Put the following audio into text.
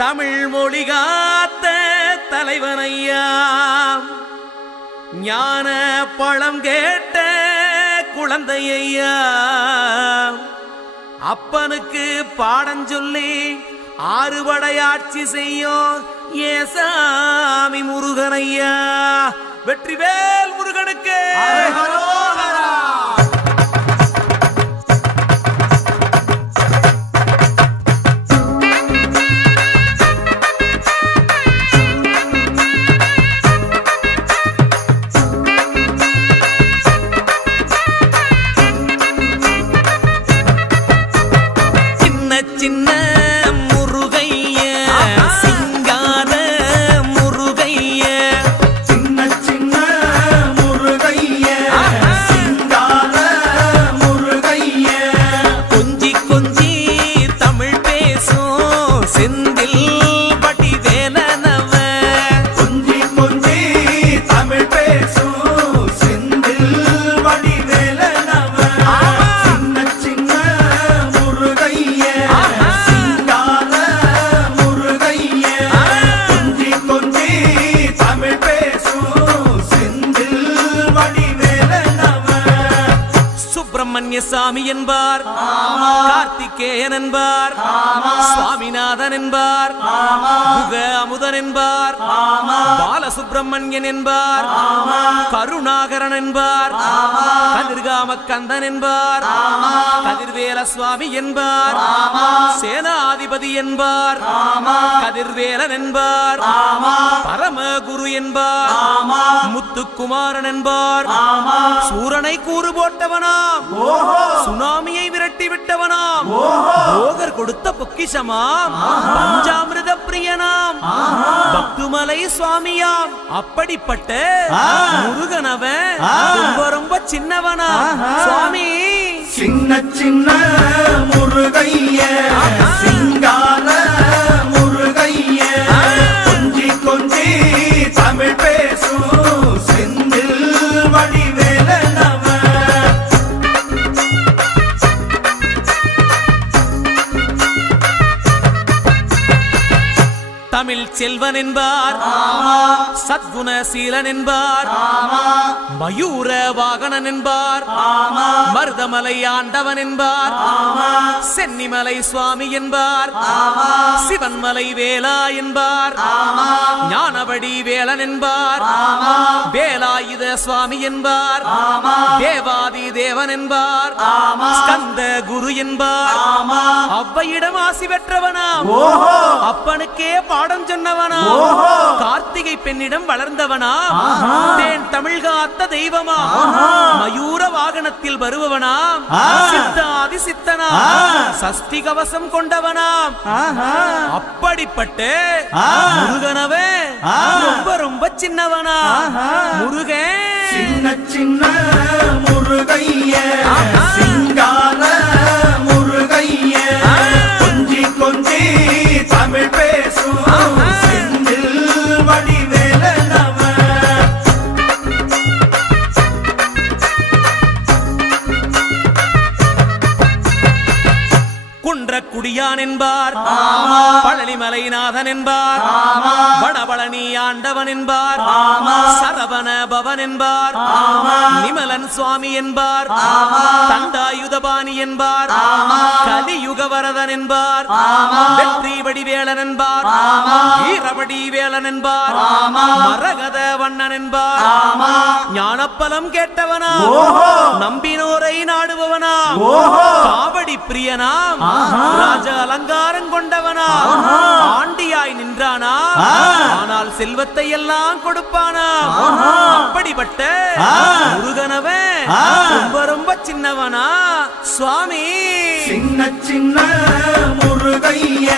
தமிழ் மொழி காத்த தலைவனையா, ஞான பழம் கேட்ட குழந்தையா, அப்பனுக்கு பாடம் சொல்லி ஆறுபடையாட்சி செய்யும் ஏசாமி முருகனையா. வெற்றிவேல் முருகனுக்கு சின்ன முருகைய சிங்கார முருகைய, சின்ன சின்ன முருகைய சிங்கார முருகைய, கொஞ்சி கொஞ்சி தமிழ் பேசும் செந்தில் பட்டி வேலனவ, கொஞ்சி கொஞ்சி தமிழ் பேசும் செந்தில் வடிவேலனவ, சின்ன சின்ன முருகைய சிங்கார முருகைய, கொஞ்சி கொஞ்சி தமிழ் பேசும் செந்தில் வடிவேலனவ. சுப்பிரமணிய சாமி என்பார், கார்த்திகேயன் என்பார், சுவாமிநாதன் என்பார், முக அமுதன் என்பார், பாலசுப்பிரமணியன் என்பார், கருணாகரன் என்பார், கதிர்காம கந்தன் என்பார், கதிர்வேல சுவாமி என்பார், சேனாதிபதி என்பார், கதிர்வேலன் என்பார், பரமகுரு என்பார், முத்துக்குமாரன் என்பார், சூரனை கூறு போட்டவனாம், சுனாமியை விரட்டி விட்டவனாம், போகர் கொடுத்த பொக்கிஷமாம், பஞ்சாமிர்த பிரியனாம், பக்துமலை சுவாமியாம். அப்படிப்பட்ட முருகனவன் ரொம்ப ரொம்ப சின்னவனா சுவாமி. சின்ன சின்ன முருகைய சிங்கார முருகைய, கொஞ்சி கொஞ்சி தமிழ் பேசும் செந்தில் வடிவேலனவ. தமிழ் செல்வன் என்பார், சத்குணசீலன் என்பார், மயூர வாகனன் என்பார், மருதமலை ஆண்டவன் என்பார், சென்னிமலை சுவாமி என்பார், சிவன்மலை வேலா என்பார், ஞானவடி வேலன் என்பார், வேலாயுத சுவாமி என்பார், தேவாதி தேவன் என்பார், ஸ்கந்த குரு என்பார், அவ்வையிடம் ஆசி பெற்றவனாம், அப்பனுக்கே பாடம் சொன்னவனா, கார்த்திகை பெண்ணிடம் வளர்ந்தவனா, தேன் தமிழ் காத்த தெய்வமா, மயூர வாகனத்தில் வருபவனாம், சித்தாதி சித்தனா, சஷ்டி கவசம் கொண்டவனாம். அப்படிப்பட்ட முருகனவே ரொம்ப ரொம்ப சின்னவனா முருகன். சின்ன சின்ன முருகைய சிங்கார முருகைய, கொஞ்சி கொஞ்சி தமிழ் பேசும் செந்தில் வடிவேலனவ. குன்றக்குடியான் என்பார், பழனிமலைநாதன் என்பார், வடபழனி ஆண்டவன் என்பார், சரவண பவன் என்பார், நிமலன் சுவாமி என்பார், தண்டாயுதபாணி என்பார், கலியுகவரதன் என்பார், வெற்றி வடிவேலன் என்பார், வீரவடி வேலன் என்பார், மரகத வண்ணன் என்பார், ஞானப்பலம் கேட்டவனா, நம்பினோரை நாடுபவனா, காவடி பிரியனாம், ராஜ அலங்காரம் கொண்டவனா, ஆண்டியாய் நின்றானா, ஆனால் செல்வத்தை எல்லாம் கொடுப்பானா. அப்படிப்பட்ட முருகனவன் ரொம்ப ரொம்ப சின்னவனா சுவாமி. சின்ன சின்ன முருகைய